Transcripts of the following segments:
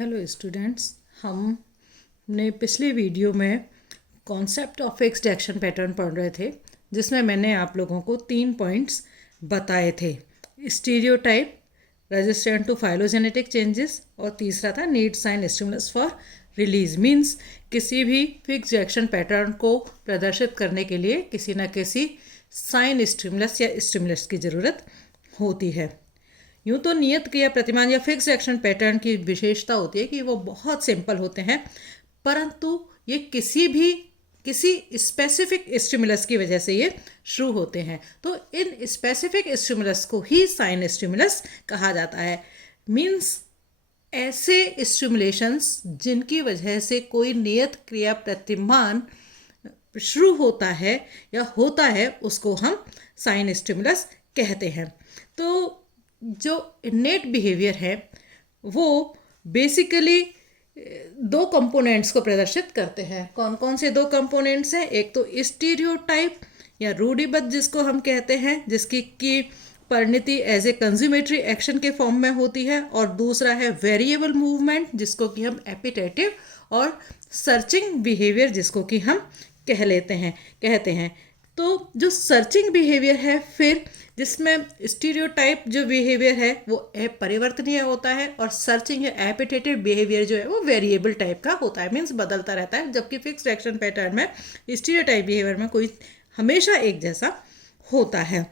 Hello students, हमने पिछले video में concept of fixed action pattern पढ़ रहे थे, जिसमें मैंने आप लोगों को 3 पॉइंट्स बताए थे। Stereotype, resistant to phylogenetic changes, और तीसरा था need sign stimulus for release. Means किसी भी फिक्स्ड एक्शन पैटर्न को प्रदर्शित करने के लिए किसी न किसी साइन स्टिमुलस या स्टिमुलस की ज़रूरत होती है। यूँ तो नियत क्रिया प्रतिमान या फिक्स एक्शन पैटर्न की विशेषता होती है कि वो बहुत सिंपल होते हैं, परंतु ये किसी स्पेसिफिक स्टिमुलस की वजह से ये शुरू होते हैं। तो इन स्पेसिफिक स्टिमुलस को ही साइन स्टिमुलस कहा जाता है। मीन्स ऐसे स्टिमुलेशंस जिनकी वजह से कोई नियत क्रिया प्रतिमान शुरू होता है या होता है, उसको हम साइन स्टिमुलस कहते हैं। तो जो इनेट बिहेवियर है वो बेसिकली 2 कंपोनेंट्स को प्रदर्शित करते हैं। कौन कौन से 2 कंपोनेंट्स हैं? एक तो स्टीरियोटाइप या रूढ़िबद्ध जिसको हम कहते हैं, जिसकी की परिणति एज ए कंज्यूमेटरी एक्शन के फॉर्म में होती है, और दूसरा है वेरिएबल मूवमेंट जिसको कि हम एपिटेटिव और सर्चिंग बिहेवियर जिसको कि हम कहते हैं। तो जो सर्चिंग बिहेवियर है, फिर जिसमें स्टीरियोटाइप जो बिहेवियर है वो अपरिवर्तनीय होता है, और सर्चिंग या एपिटेटिव बिहेवियर जो है वो वेरिएबल टाइप का होता है, मीन्स बदलता रहता है। जबकि फिक्स्ड एक्शन पैटर्न में स्टीरियोटाइप बिहेवियर में कोई हमेशा एक जैसा होता है।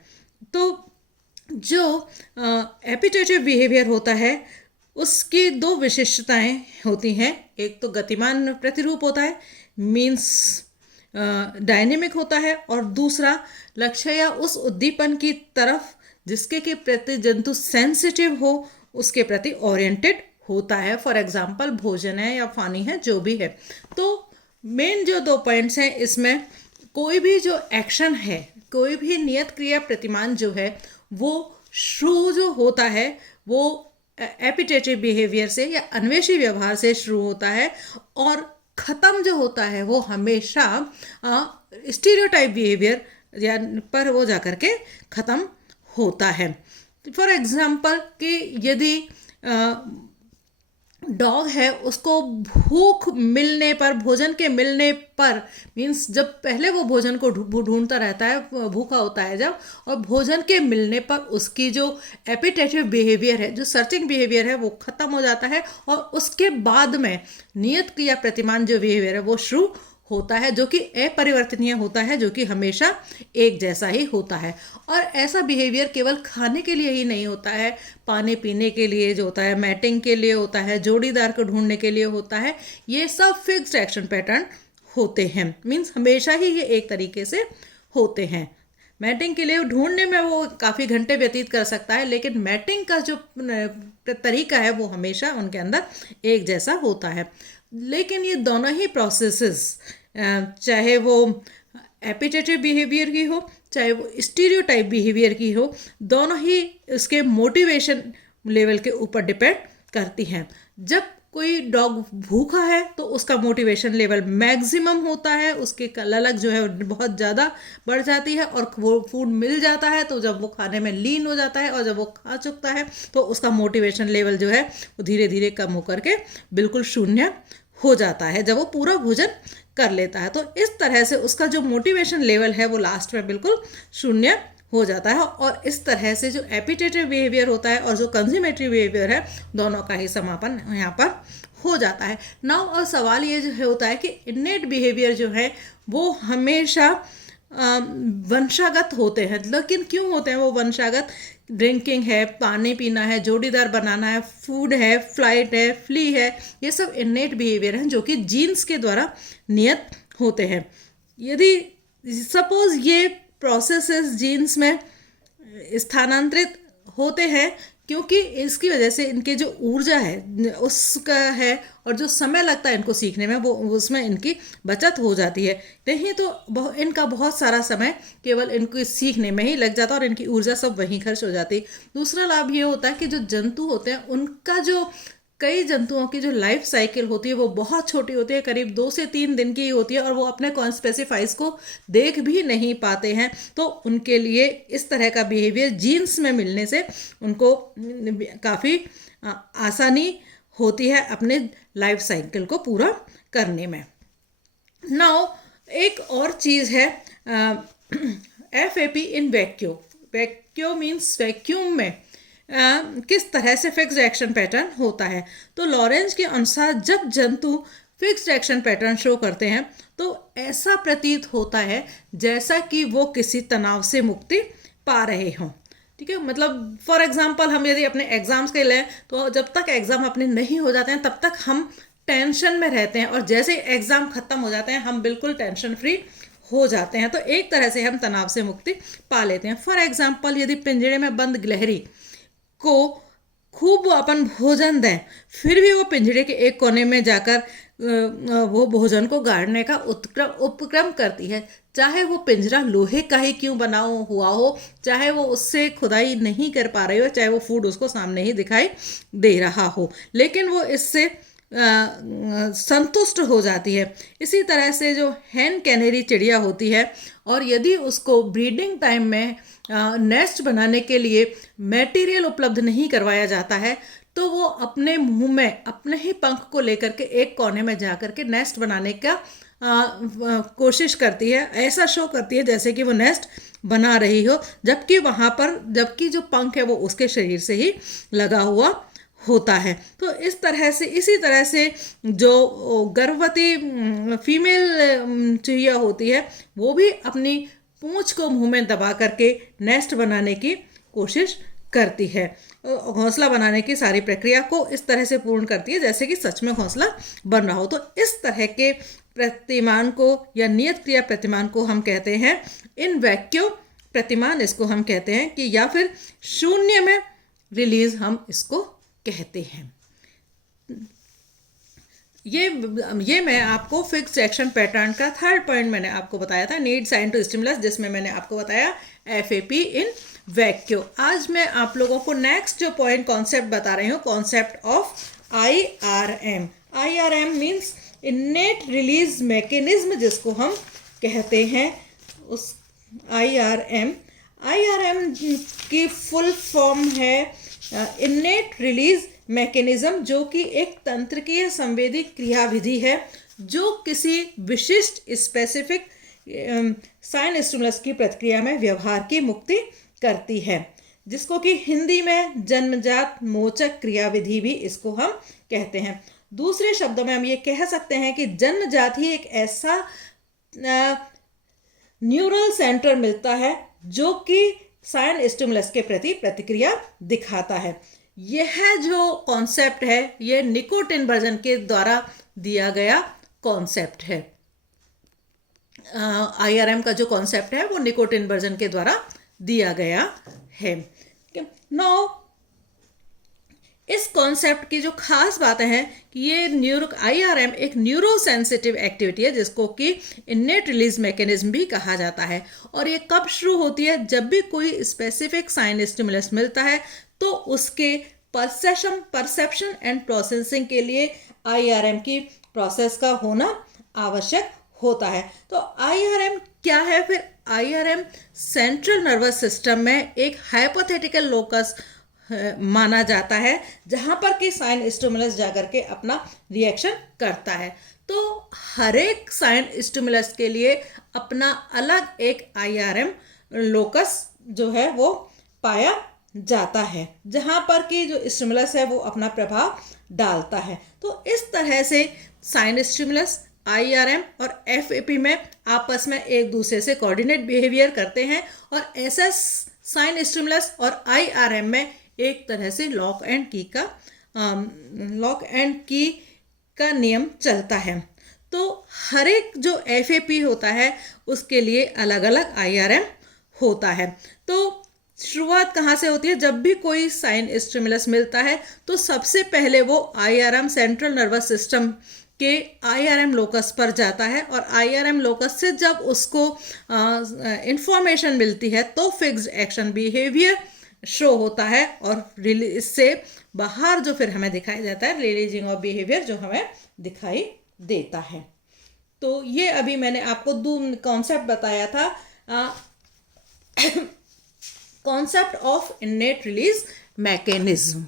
तो जो एपिटेटिव बिहेवियर होता है उसकी 2 विशिष्टताएं होती हैं। एक तो गतिमान प्रतिरूप होता है, मीन्स डायनेमिक होता है, और दूसरा लक्ष्य या उस उद्दीपन की तरफ जिसके के प्रति जंतु सेंसिटिव हो उसके प्रति ओरिएंटेड होता है। फॉर एग्जांपल भोजन है या पानी है, जो भी है। तो मेन जो 2 पॉइंट्स हैं इसमें, कोई भी जो एक्शन है, कोई भी नियत क्रिया प्रतिमान जो है वो शुरू जो होता है वो एपिटेटिव बिहेवियर से या अन्वेषी व्यवहार से शुरू होता है, और ख़त्म जो होता है वो हमेशा स्टीरियोटाइप बिहेवियर या पर वो जा कर के ख़त्म होता है। फॉर एग्जांपल कि यदि डॉग है, उसको भूख मिलने पर, भोजन के मिलने पर, मीन्स जब पहले वो भोजन को ढूंढता रहता है, भूखा होता है जब, और भोजन के मिलने पर उसकी जो एपिटेटिव बिहेवियर है, जो सर्चिंग बिहेवियर है, वो ख़त्म हो जाता है, और उसके बाद में नियत क्रिया प्रतिमान जो बिहेवियर है वो शुरू होता है, जो कि अपरिवर्तनीय होता है, जो कि हमेशा एक जैसा ही होता है। और ऐसा बिहेवियर केवल खाने के लिए ही नहीं होता है, पानी पीने के लिए जो होता है, मैटिंग के लिए होता है, जोड़ीदार को ढूंढने के लिए होता है। ये सब फिक्स्ड एक्शन पैटर्न होते हैं, मीन्स हमेशा ही ये एक तरीके से होते हैं। मैटिंग के लिए ढूंढने में वो काफ़ी घंटे व्यतीत कर सकता है, लेकिन मैटिंग का जो तरीका है वो हमेशा उनके अंदर एक जैसा होता है। लेकिन ये दोनों ही प्रोसेसेस, चाहे वो एपिटेटिव बिहेवियर की हो, चाहे वो स्टीरियोटाइप बिहेवियर की हो, दोनों ही उसके मोटिवेशन लेवल के ऊपर डिपेंड करती हैं। जब कोई डॉग भूखा है तो उसका मोटिवेशन लेवल मैक्सिमम होता है, उसकी ललक जो है बहुत ज़्यादा बढ़ जाती है, और वो फूड मिल जाता है तो जब वो खाने में लीन हो जाता है, और जब वो खा चुकता है तो उसका मोटिवेशन लेवल जो है वो धीरे धीरे कम होकर के बिल्कुल शून्य हो जाता है जब वो पूरा भोजन कर लेता है। तो इस तरह से उसका जो मोटिवेशन लेवल है वो लास्ट में बिल्कुल शून्य हो जाता है, और इस तरह से जो एपिटेटिव बिहेवियर होता है और जो कंज्यूमेटरी बिहेवियर है, दोनों का ही समापन यहाँ पर हो जाता है। नाउ और सवाल ये जो होता है कि इनेट बिहेवियर जो है वो हमेशा वंशागत होते हैं। लेकिन क्यों होते हैं वो वंशागत? ड्रिंकिंग है, पानी पीना है, जोड़ीदार बनाना है, फूड है, फ्लाइट है, फ्ली है, ये सब इनेट बिहेवियर हैं जो कि जीन्स के द्वारा नियत होते हैं। यदि सपोज ये प्रोसेसेस जीन्स में स्थानांतरित होते हैं, क्योंकि इसकी वजह से इनके जो ऊर्जा है उसका है, और जो समय लगता है इनको सीखने में वो उसमें इनकी बचत हो जाती है। नहीं तो इनका बहुत सारा समय केवल इनको सीखने में ही लग जाता है और इनकी ऊर्जा सब वहीं खर्च हो जाती। दूसरा लाभ ये होता है कि जो जंतु होते हैं उनका जो कई जंतुओं की जो लाइफ साइकिल होती है वो बहुत छोटी होती है, करीब 2 से 3 दिन की होती है, और वो अपने कॉन्स्पेसिफाइज को देख भी नहीं पाते हैं। तो उनके लिए इस तरह का बिहेवियर जीन्स में मिलने से उनको काफ़ी आसानी होती है अपने लाइफ साइकिल को पूरा करने में। नाउ एक और चीज़ है FAP in vacuum. Vacuum means vacuum में किस तरह से फिक्स्ड एक्शन पैटर्न होता है। तो लॉरेंज के अनुसार जब जंतु फिक्स्ड एक्शन पैटर्न शो करते हैं तो ऐसा प्रतीत होता है जैसा कि वो किसी तनाव से मुक्ति पा रहे हों। ठीक है, मतलब फॉर एग्जांपल हम यदि अपने एग्जाम्स के लें तो जब तक एग्ज़ाम अपने नहीं हो जाते हैं तब तक हम टेंशन में रहते हैं, और जैसे एग्ज़ाम ख़त्म हो जाते हैं हम बिल्कुल टेंशन फ्री हो जाते हैं। तो एक तरह से हम तनाव से मुक्ति पा लेते हैं। फॉर एग्जांपल यदि पिंजरे में बंद गिलहरी को खूब वो अपन भोजन दें, फिर भी वो पिंजरे के एक कोने में जाकर वो भोजन को गाड़ने का उपक्रम करती है, चाहे वो पिंजरा लोहे का ही क्यों बना हुआ हो, चाहे वो उससे खुदाई नहीं कर पा रही हो, चाहे वो फूड उसको सामने ही दिखाई दे रहा हो, लेकिन वो इससे संतुष्ट हो जाती है। इसी तरह से जो हैन कैनेरी चिड़िया होती है, और यदि उसको ब्रीडिंग टाइम में नेस्ट बनाने के लिए मटेरियल उपलब्ध नहीं करवाया जाता है तो वो अपने मुंह में अपने ही पंख को लेकर के एक कोने में जा कर के नेस्ट बनाने का कोशिश करती है। ऐसा शो करती है जैसे कि वो नेस्ट बना रही हो, जबकि जो पंख है वो उसके शरीर से ही लगा हुआ होता है। तो इसी तरह से जो गर्भवती फीमेल चिड़िया होती है वो भी अपनी पूंछ को मुंह में दबा करके नेस्ट बनाने की कोशिश करती है, घोंसला बनाने की सारी प्रक्रिया को इस तरह से पूर्ण करती है जैसे कि सच में घोंसला बन रहा हो। तो इस तरह के प्रतिमान को या नियत क्रिया प्रतिमान को हम कहते हैं इन वैक्यूम प्रतिमान, इसको हम कहते हैं कि, या फिर शून्य में रिलीज हम इसको कहते हैं। ये मैं आपको फिक्स्ड एक्शन पैटर्न का थर्ड पॉइंट मैंने आपको बताया था, नीड साइन टू स्टिमुलस, जिसमें मैंने आपको बताया FAP इन वैक्यूम। आज मैं आप लोगों को नेक्स्ट जो पॉइंट कॉन्सेप्ट बता रही हूँ, concept of IRM। IRM means इनेट release mechanism, जिसको हम कहते हैं उस IRM की फुल फॉर्म है इनेट रिलीज मैकेनिज्म, जो कि एक तंत्रिकीय संवेदी क्रियाविधि है जो किसी विशिष्ट स्पेसिफिक साइन स्टिमुलस की प्रतिक्रिया में व्यवहार की मुक्ति करती है, जिसको कि हिंदी में जन्मजात मोचक क्रियाविधि भी इसको हम कहते हैं। दूसरे शब्दों में हम ये कह सकते हैं कि जन्मजात ही एक ऐसा न्यूरल सेंटर मिलता है जो कि साइन स्टिमुलस के प्रति प्रतिक्रिया दिखाता है। यह जो कॉन्सेप्ट है ये निको टिनबर्जन के द्वारा दिया गया कॉन्सेप्ट है। IRM का जो कॉन्सेप्ट है वो निको टिनबर्जन के द्वारा दिया गया है। नाउ इस कॉन्सेप्ट की जो खास बातें हैं कि ये IRM एक न्यूरो सेंसिटिव एक्टिविटी है जिसको कि इनेट रिलीज मैकेनिज्म भी कहा जाता है, और ये कब शुरू होती है, जब भी कोई स्पेसिफिक साइन स्टिमुलस मिलता है तो उसके परसेप्शन एंड प्रोसेसिंग के लिए IRM की प्रोसेस का होना आवश्यक होता है। तो IRM क्या है फिर? IRM सेंट्रल नर्वस सिस्टम में एक हाइपोथेटिकल लोकस माना जाता है जहां पर कि साइन स्टिमुलस जाकर के अपना रिएक्शन करता है। तो हर एक साइन स्टिमुलस के लिए अपना अलग एक IRM लोकस जो है वो पाया जाता है, जहां पर कि जो स्टिमुलस है वो अपना प्रभाव डालता है। तो इस तरह से साइन स्टिमुलस, IRM और FAP में आपस में एक दूसरे से कोऑर्डिनेट बिहेवियर करते हैं, और ऐसा साइन स्टिमुलस और IRM में एक तरह से लॉक एंड की का नियम चलता है। तो हर एक जो FAP होता है उसके लिए अलग अलग IRM होता है। तो शुरुआत कहाँ से होती है? जब भी कोई साइन स्टिमुलस मिलता है तो सबसे पहले वो IRM सेंट्रल नर्वस सिस्टम के IRM लोकस पर जाता है, और IRM लोकस से जब उसको इंफॉर्मेशन मिलती है तो फिक्स्ड एक्शन बिहेवियर शो होता है, और इससे बाहर जो फिर हमें दिखाई जाता है रिलीजिंग ऑफ बिहेवियर जो हमें दिखाई देता है। तो ये अभी मैंने आपको दो कॉन्सेप्ट बताया था, कॉन्सेप्ट ऑफ इनेट रिलीज मैकेनिज्म।